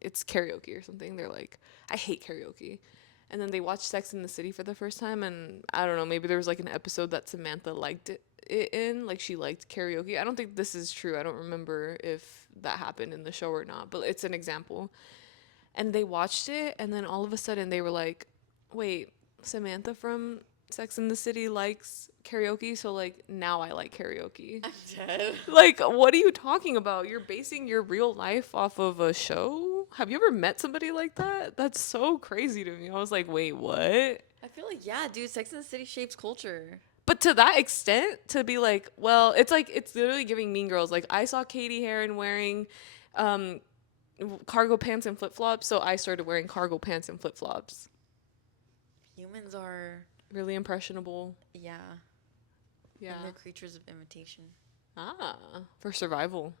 it's karaoke or something. They're like, I hate karaoke. And then they watched Sex in the City for the first time, and I don't know, maybe there was like an episode that Samantha liked it in, like she liked karaoke. I don't think this is true. I don't remember if that happened in the show or not, but it's an example. And they watched it, and then all of a sudden they were like, wait, Samantha from Sex in the City likes karaoke, so like now I like karaoke. I'm dead. Like, what are you talking about? You're basing your real life off of a show? Have you ever met somebody like that? That's so crazy to me. I was like, wait, what? I feel like, yeah, dude, Sex and the City shapes culture. But to that extent, to be like, well, it's like, it's literally giving Mean Girls. Like, I saw Katie Heron wearing cargo pants and flip-flops, so I started wearing cargo pants and flip-flops. Humans are really impressionable. Yeah. Yeah. And they're creatures of imitation. Ah, for survival.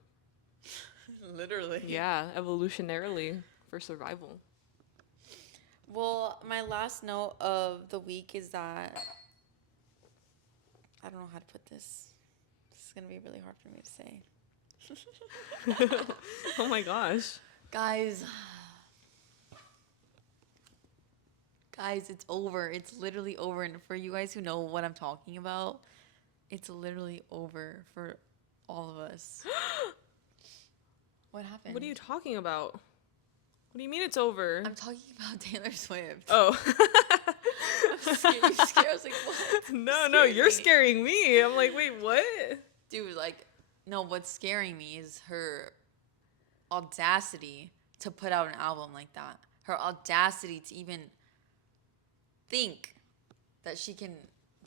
Literally. Yeah, evolutionarily for survival. Well, my last note of the week is that I don't know how to put this. This is gonna be really hard for me to say. Oh my gosh. Guys, it's over. It's literally over. And for you guys who know what I'm talking about, it's literally over for all of us. What happened? What are you talking about? What do you mean it's over? I'm talking about Taylor Swift. Oh. I'm scared. You're scared. I was like, what? No, you're scaring me. I'm like, wait, what? Dude, like, no, what's scaring me is her audacity to put out an album like that. Her audacity to even think that she can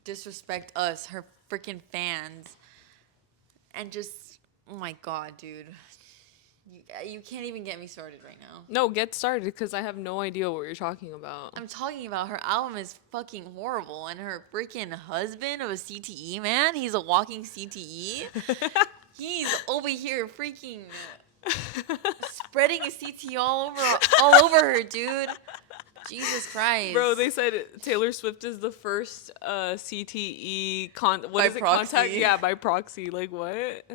disrespect us, her freaking fans, and just, oh my God, dude. You can't even get me started right now. No, get started because I have no idea what you're talking about. I'm talking about her album is fucking horrible, and her freaking husband of a CTE, man, he's a walking CTE. He's over here freaking spreading a CTE all over her, dude. Jesus Christ. Bro, they said Taylor Swift is the first CTE By proxy. contact? Yeah, by proxy. Like what?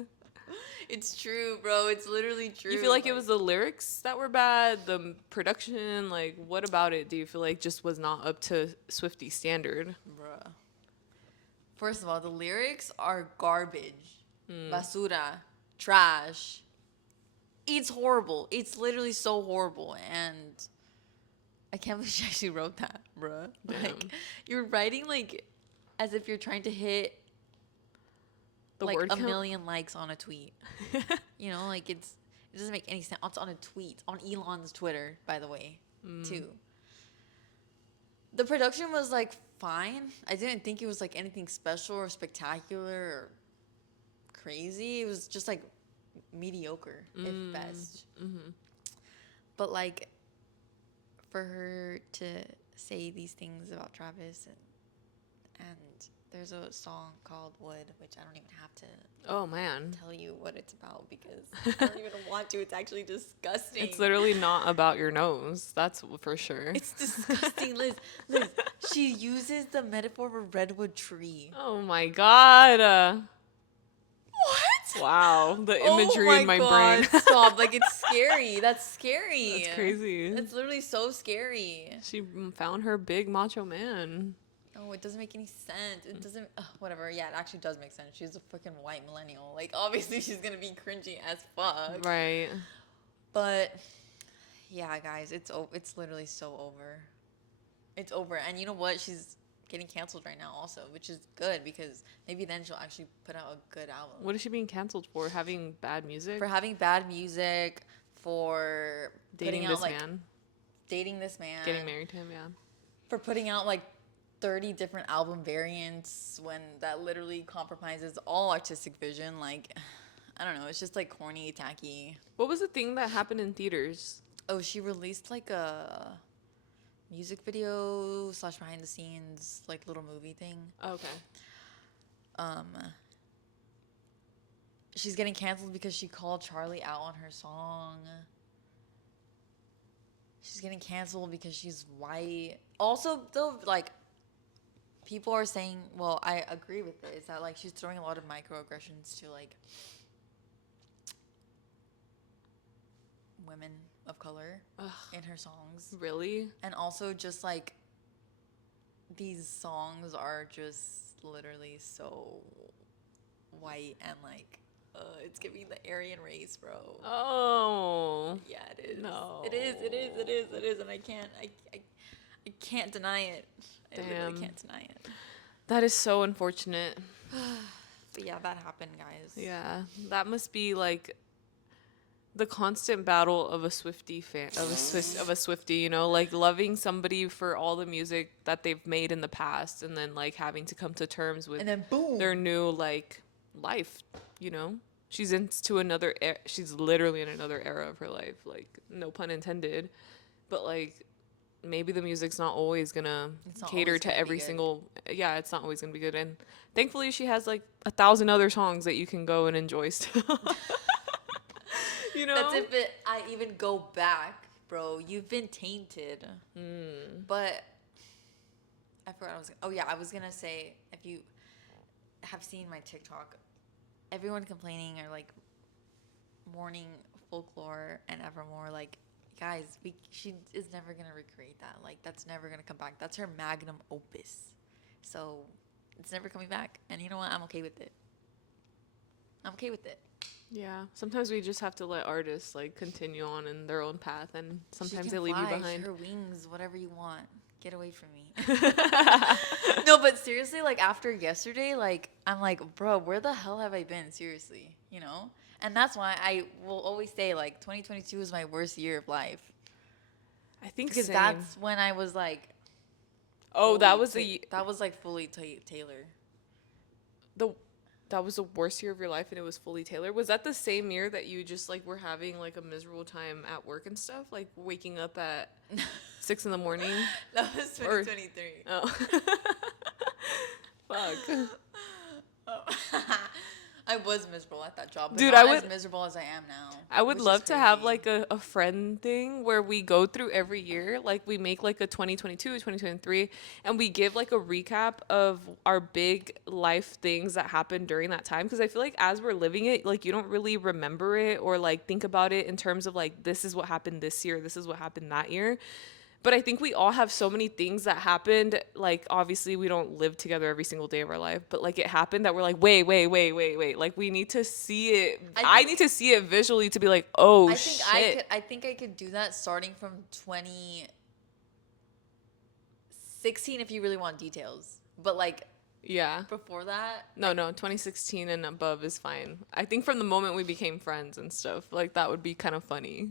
It's true, bro. It's literally true. You feel like it was the lyrics that were bad, the production, like what about it do you feel like just was not up to Swiftie standard? Bruh. First of all, the lyrics are garbage. Basura. Trash. It's horrible. It's literally so horrible. And I can't believe she actually wrote that, bruh. Damn. Like, you're writing like as if you're trying to hit The like word a count? million likes on a tweet. You know, like it doesn't make any sense. It's on a tweet. On Elon's Twitter, by the way, too. The production was like fine. I didn't think it was like anything special or spectacular or crazy. It was just like mediocre, if best. But like for her to say these things about Travis and there's a song called Wood, which I don't even have to Oh man. tell you what it's about because I don't even want to. It's actually disgusting. It's literally not about your nose. That's for sure. It's disgusting, Liz. She uses the metaphor of a redwood tree. Oh my god. What? Wow, the imagery in my brain. Stop. Like, it's scary. That's scary. That's crazy. It's literally so scary. She found her big macho man. Oh, it doesn't make any sense. It doesn't. Whatever. Yeah, it actually does make sense. She's a freaking white millennial. Like, obviously, she's gonna be cringy as fuck. Right. But yeah, guys, it's literally so over. It's over, and you know what? She's getting canceled right now, also, which is good because maybe then she'll actually put out a good album. What is she being canceled for? Having bad music? For having bad music, for Dating putting this out, like, man? dating this man, Getting married to him, yeah. for putting out like 30 different album variants when that literally compromises all artistic vision. Like, I don't know. It's just like corny, tacky. What was the thing that happened in theaters? Oh, she released like a music video / behind the scenes like little movie thing. Okay. She's getting canceled because she called Charlie out on her song. She's getting canceled because she's white. Also, though, like, people are saying, well, I agree with this, that, like, she's throwing a lot of microaggressions to, like, women of color in her songs. Really? And also just, like, these songs are just literally so white and, like, it's giving the Aryan race, bro. Oh. Yeah, it is. No. It is, and I can't deny it. I literally can't deny it. That is so unfortunate. But yeah, that happened, guys. Yeah. That must be like the constant battle of a Swiftie fan, of a Swiftie, you know, like loving somebody for all the music that they've made in the past and then like having to come to terms with And then boom, their new like life, you know? She's into another she's literally in another era of her life, like no pun intended. But like maybe the music's not always gonna cater to every single it's not always gonna be good. And thankfully she has like 1,000 other songs that you can go and enjoy still. You know? That's if I even go back, bro. You've been tainted. But I forgot I was gonna say have seen my TikTok, everyone complaining or like mourning folklore and evermore. Like, guys, she is never gonna recreate that. Like, that's never gonna come back. That's her magnum opus. So it's never coming back. And you know what? I'm okay with it. I'm okay with it. Yeah. Sometimes we just have to let artists like continue on in their own path, and She sometimes can they leave you fly. behind. Her wings, whatever you want. Get away from me. No, but seriously, like after yesterday, like I'm like, bro, where the hell have I been? Seriously, you know? And that's why I will always say like 2022 was my worst year of life I think because same. that's when I was like, Oh, that was the that was like fully Taylor. the that was the worst year of your life, and it was fully tailored. Was that the same year that you just like were having like a miserable time at work and stuff, like waking up at 6 in the morning? That was 2023. Oh, fuck. Oh. I was miserable at that job, but Dude, not as miserable as I am now. I would which is love to have crazy. like a friend thing where we go through every year, like we make like a 2022, 2023, and we give like a recap of our big life things that happened during that time. Because I feel like as we're living it, like you don't really remember it or like think about it in terms of like, this is what happened this year, this is what happened that year. But I think we all have so many things that happened. Like, obviously, we don't live together every single day of our life, but like it happened that we're like, wait, wait, wait, wait, wait. Like, we need to see it. I need to see it visually to be like, oh, shit. I think I could do that starting from 2016 if you really want details. But like Yeah. before that, No, 2016 and above is fine. I think from the moment we became friends and stuff, like that would be kind of funny.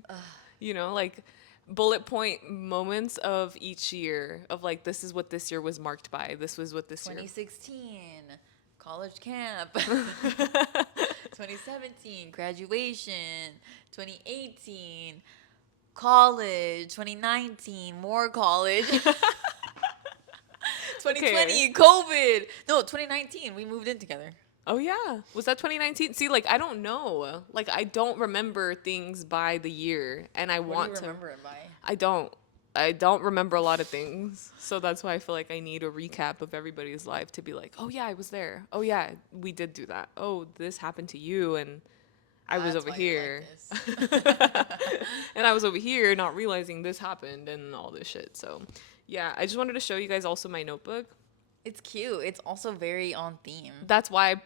You know, like bullet point moments of each year of like, this is what this year was marked by. This was what this year. 2016 college camp. 2017 graduation. 2018 college. 2019 more college. 2020 COVID. No, 2019 we moved in together. Oh yeah. Was that 2019? See, like I don't know. Like I don't remember things by the year, and I What want do you to remember it by? I don't. I don't remember a lot of things. So that's why I feel like I need a recap of everybody's life to be like, "Oh yeah, I was there. Oh yeah, we did do that. Oh, this happened to you and I was That's over why you're here." like this. And I was over here not realizing this happened and all this shit. So, yeah, I just wanted to show you guys also my notebook. It's cute. It's also very on theme. That's why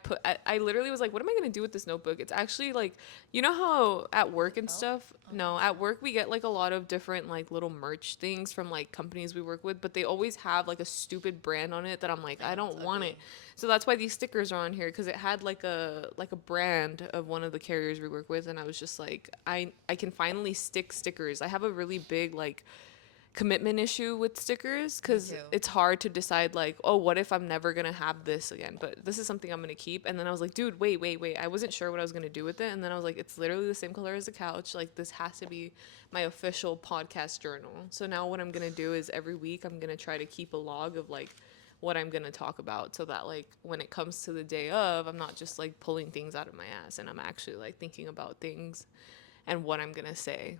I literally was like, what am I going to do with this notebook? It's actually like, you know how at work and stuff, no, at work we get like a lot of different like little merch things from like companies we work with, but they always have like a stupid brand on it that I'm like, I don't want it. So that's why these stickers are on here, because it had like a brand of one of the carriers we work with, and I was just like, I can finally stick stickers. I have a really big like commitment issue with stickers because it's hard to decide like, oh, what if I'm never gonna have this again, but this is something I'm gonna keep. And then I was like, dude, wait, I wasn't sure what I was gonna do with it, and then I was like, it's literally the same color as the couch, like this has to be my official podcast journal. So now what I'm gonna do is every week I'm gonna try to keep a log of like what I'm gonna talk about, so that like when it comes to the day of, I'm not just like pulling things out of my ass, and I'm actually like thinking about things and what I'm gonna say.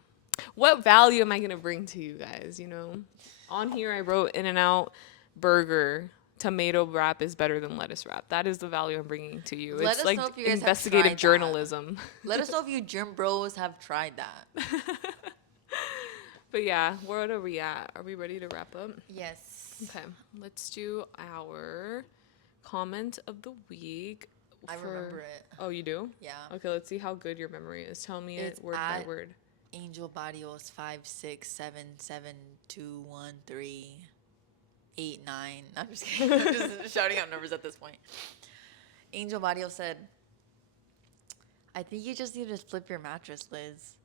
What value am I going to bring to you guys, you know? On here I wrote In-N-Out burger tomato wrap is better than lettuce wrap. That is the value I'm bringing to you. Let it's us like know if you guys investigative have tried journalism. Let us know if you germ bros have tried that. But yeah, what are we at? Are we ready to wrap up? Yes. Okay, let's do our comment of the week. I remember it. Oh, you do? Yeah. Okay, let's see how good your memory is. Tell me It's it word by word. Angel Barrios 567721389. I'm just kidding. I'm just shouting out numbers at this point. Angel Barrios said, "I think you just need to flip your mattress, Liz."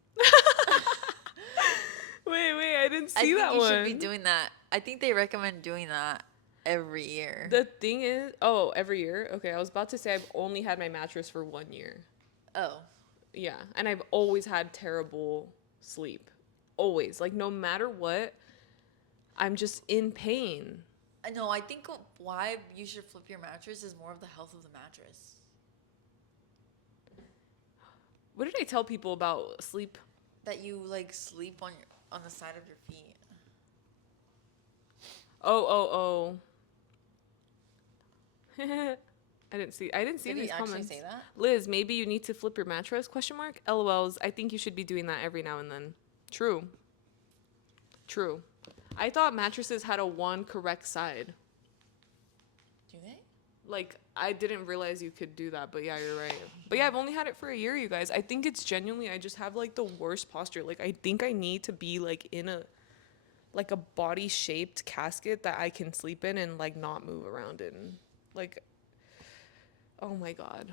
Wait, I didn't see that one. I think you one. should be doing that. I think they recommend doing that every year. The thing is, every year? Okay, I was about to say I've only had my mattress for 1 year. Oh. Yeah, and I've always had terrible sleep. Always. Like, no matter what, I'm just in pain. No, I think why you should flip your mattress is more of the health of the mattress. What did I tell people about sleep? That you, like, sleep on the side of your feet. Oh. I didn't see Did he these actually comments. say that? Liz, maybe you need to flip your mattress? Question mark. LOLs. I think you should be doing that every now and then. True. True. I thought mattresses had a one correct side. Do they? Like, I didn't realize you could do that, but yeah, you're right. But yeah, I've only had it for a year, you guys. I think it's genuinely, I just have like the worst posture. Like, I think I need to be like in a, like a body shaped casket that I can sleep in and like not move around in. Like, oh my God.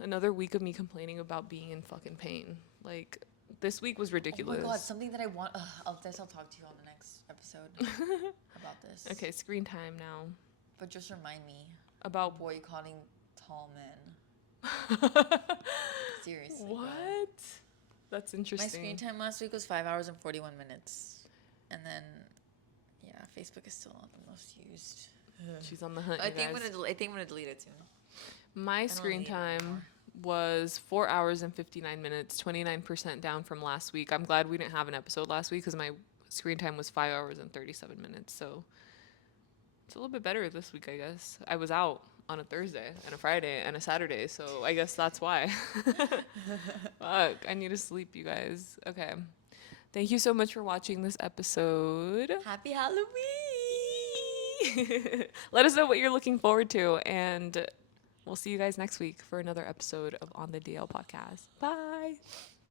Another week of me complaining about being in fucking pain. Like, this week was ridiculous. Oh my God, something that I want. I'll talk to you on the next episode about this. Okay, screen time now. But just remind me About boycotting tall men. Seriously. what? Bro. That's My interesting. screen time last week was 5 hours and 41 minutes. And then, yeah, Facebook is still not the most used. She's on the hunt. I think I'm gonna delete it soon. My don't screen need it time anymore. was 4 hours and 59 minutes, 29% down from last week. I'm glad we didn't have an episode last week because my screen time was 5 hours and 37 minutes. So it's a little bit better this week, I guess. I was out on a Thursday and a Friday and a Saturday, so I guess that's why. Fuck, I need to sleep, you guys. Okay. Thank you so much for watching this episode. Happy Halloween! Let us know what you're looking forward to, and we'll see you guys next week for another episode of On the DL podcast. Bye.